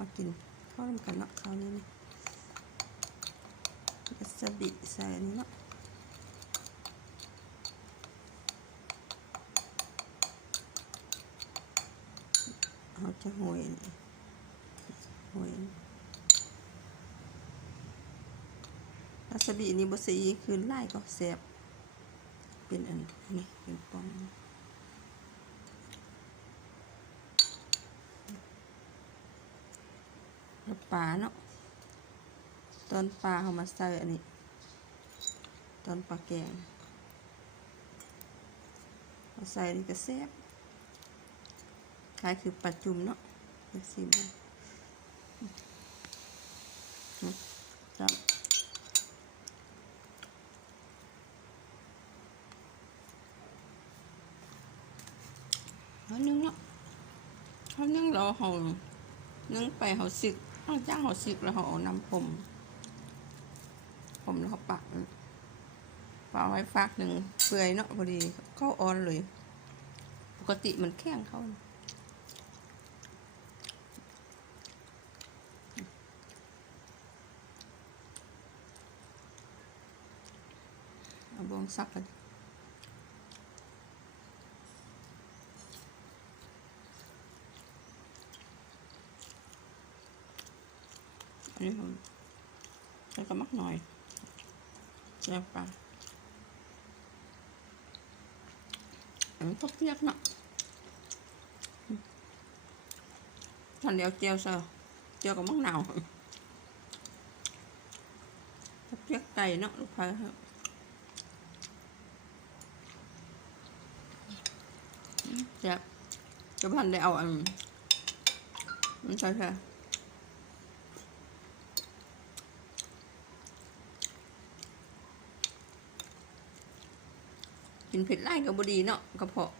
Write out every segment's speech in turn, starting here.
มากินข้าวร่วมกันเนาะคราวนี้นี่วาซาบิใส่อันนี้เนาะเราจะโหยววาซาบินี่บสีคืนไล่ก็แซ่บเป็นอันนี้เป็นปองแล้วปลาเนาะตอนปลาเขามาใส่อันนี้ตอนปลาแกงมาใส่นี่ก็แซ่บคล้ายคือปลาจุ่มเนาะเดี๋ยวชิมจับเขานึ่งเนาะเขานึ่งเราเขานึ่งไปเขาสิกเอาจ้างเขาสิกแล้วเขาเอาน้ำผมแล้วเขาปักไว้ฟากหนึ่งเปื่อยเนาะพอดีเข้าออนเลยปกติมันแข็งเขาเอาบวงซักกันอันนี้ผมใส่กระมักหน่อยแซ่บปลาอันนี้ก็เปียกเนาะทันเดียวเจียวเกับมักหนาวเปียกไก่เนาะลูกค้าแซ่บจะพันได้เอาอันมันใช่กินเผ็ดไล่กับบดีเนาะกระเพาะ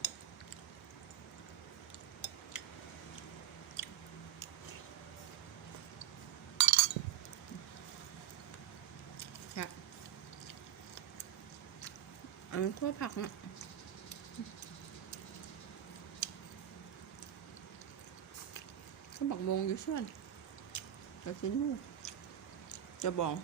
ค่ะอันนี้ทั่วผักเนาะก็บักบงอยู่ส่วนกระชิ้นมือจะบอก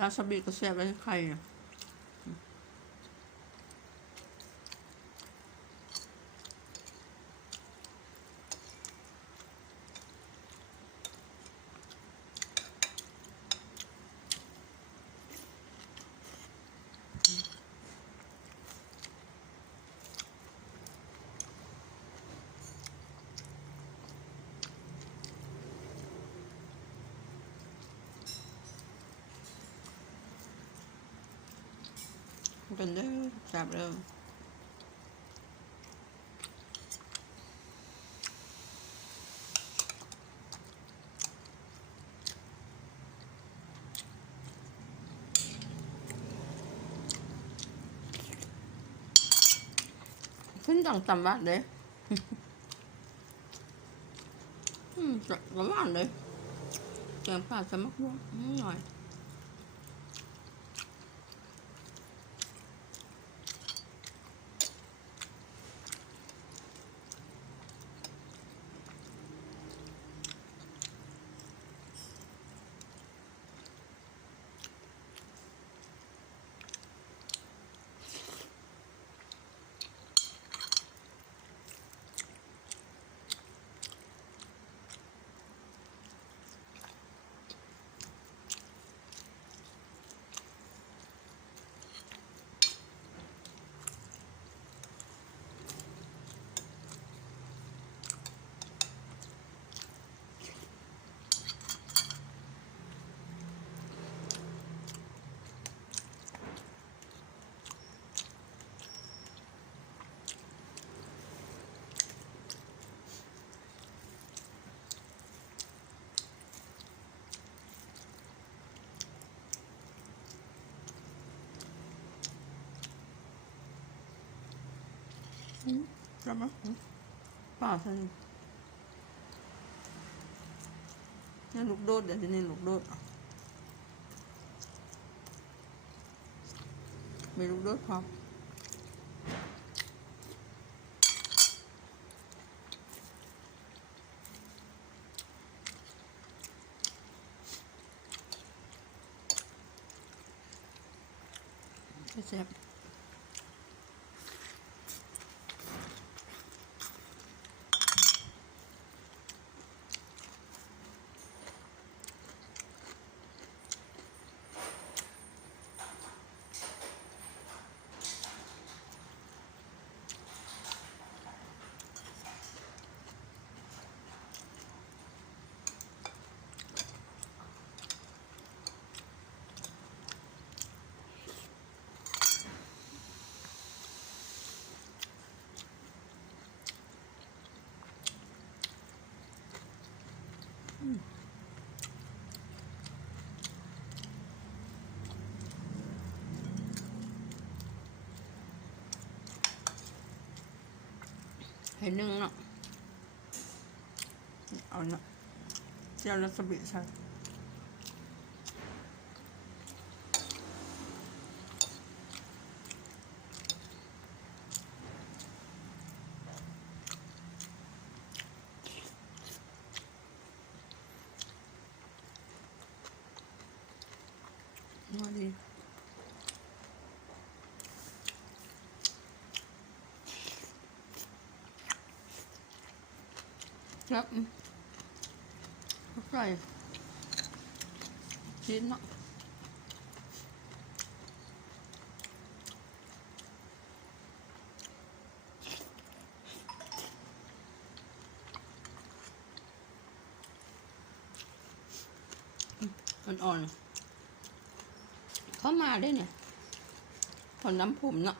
วาซาบิก็แซ่บไว้ไข่เนี่ยกันเด้อแซ่บเลยขึ้นจังตำบ้านเลยจังบ้านเลยแกงปลาสมักม่วงหน่อย จับมั้ยป่าใช่นี่ลูกโดดเดี๋ยวนี้ลูกโดดมีลูกโดดพร้อมแซ่บให้นึ่งเนาะเอาเนาะเจียวแล้วสบิใส่มาดีครับใส่ชิ้นเนาะอ่อนๆเข้ามาได้เนี่ยพอน้ำผมเนาะ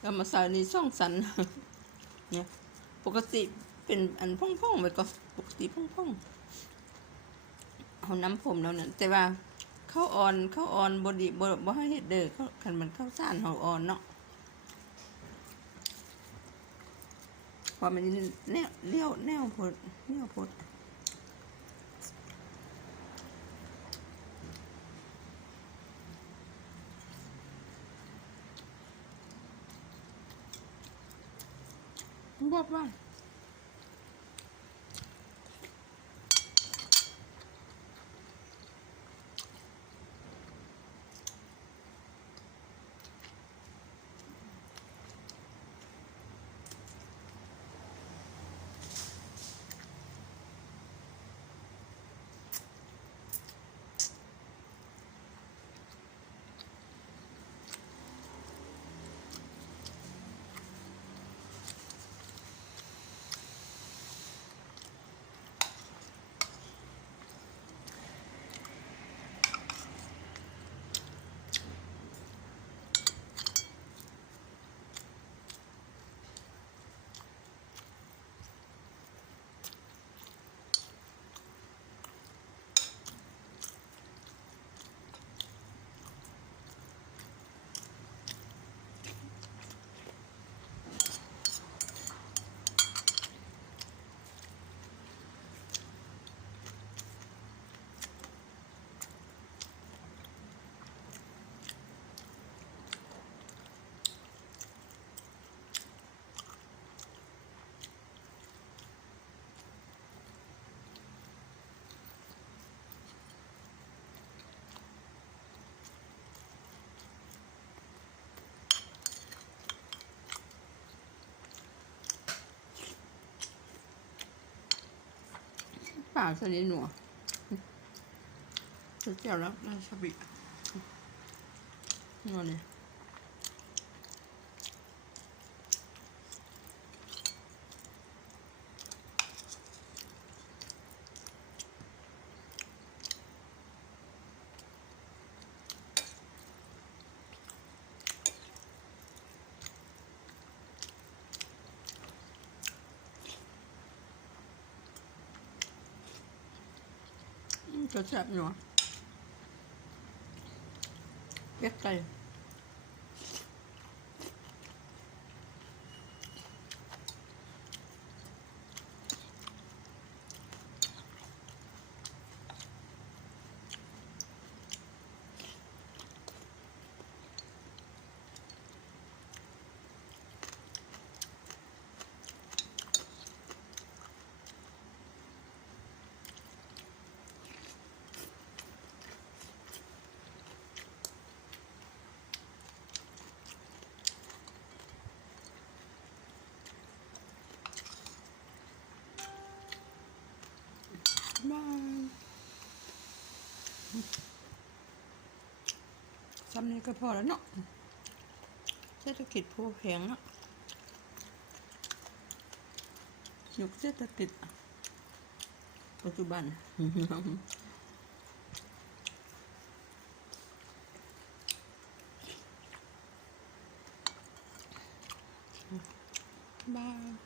เรามาใส่ในช่องสันเนี่ยปกติเป็นอันพ่องๆไปก็ปกติพ่องๆเอาน้ำผมแล้วนั่นแต่ว่าข้าวอ่อนบดีบ่ให้เฮ็ดเด้อเขาคันมันข้าวสารเฮาอ่อนเนาะพอมันแนวพดบอกว่าป่าสนิทหนัวเจียวแล้วน่าชบินอนเนี่ยก็แซ่บหนัวเปียกไก่ ซ้ำนี้ก็พอแล้วเนาะเศรษฐกิจผู้แพงเนาะยุคเศรษฐกิจปัจจุบัน บาย